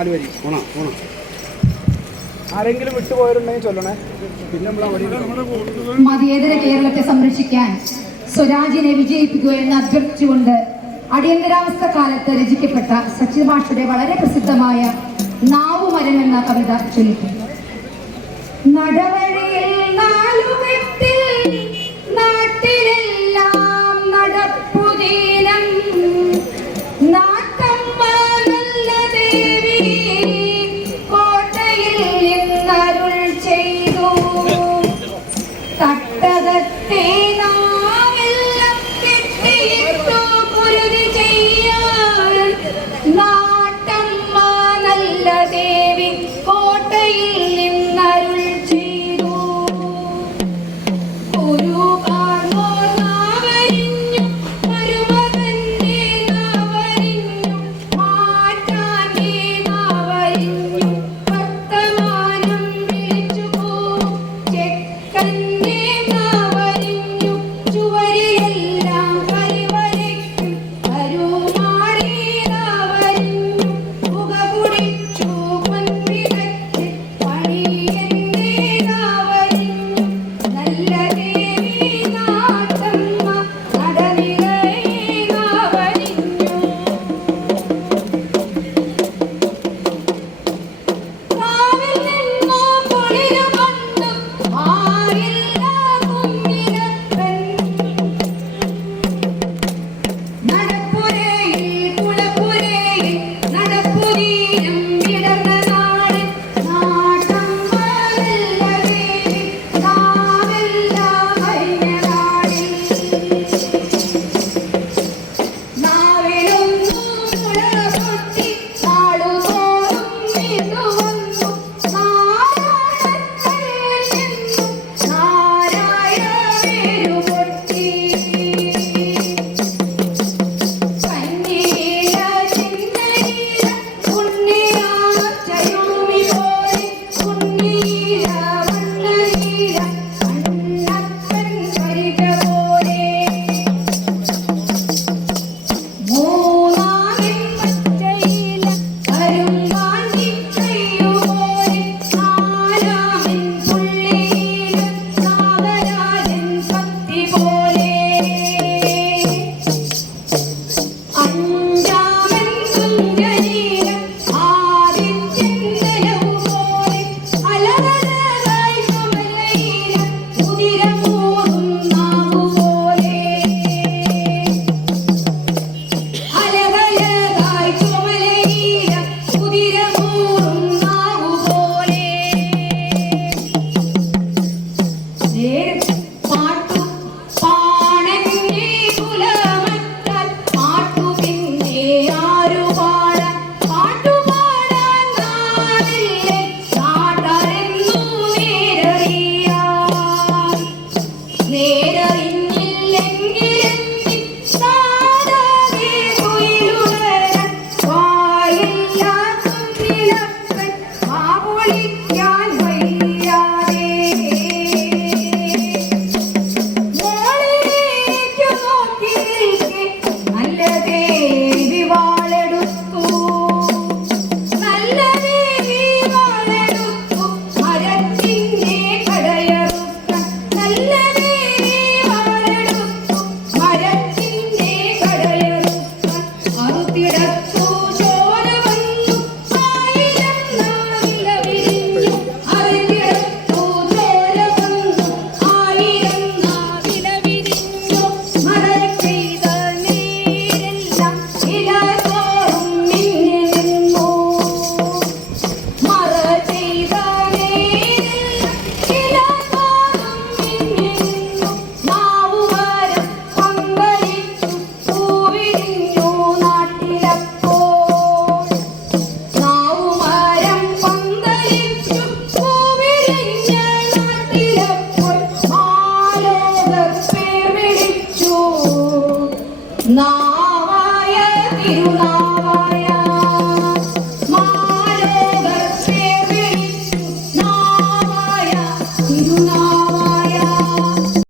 നാല് വരി. പോണം? ഓണാ ആരെങ്കിലും വിട്ടുപോയിട്ടുണ്ടെങ്കിൽ ചൊല്ലണേ. പിന്നെ മതിയേതര കേരളത്തെ സംരക്ഷിക്കാൻ സ്വരാജിനെ വിജയിപ്പിക്കുക എന്ന് അഭ്യർത്ഥിച്ചുകൊണ്ട് അടിയന്തരാവസ്ഥ കാലത്ത് രചിക്കപ്പെട്ട സച്ചിൻ വളരെ പ്രസിദ്ധമായ നാവുമരം എന്ന കവിത ചൊല്ലിക്കും നടവഴിയിൽ Sara ¡Vamos, tío! Bye.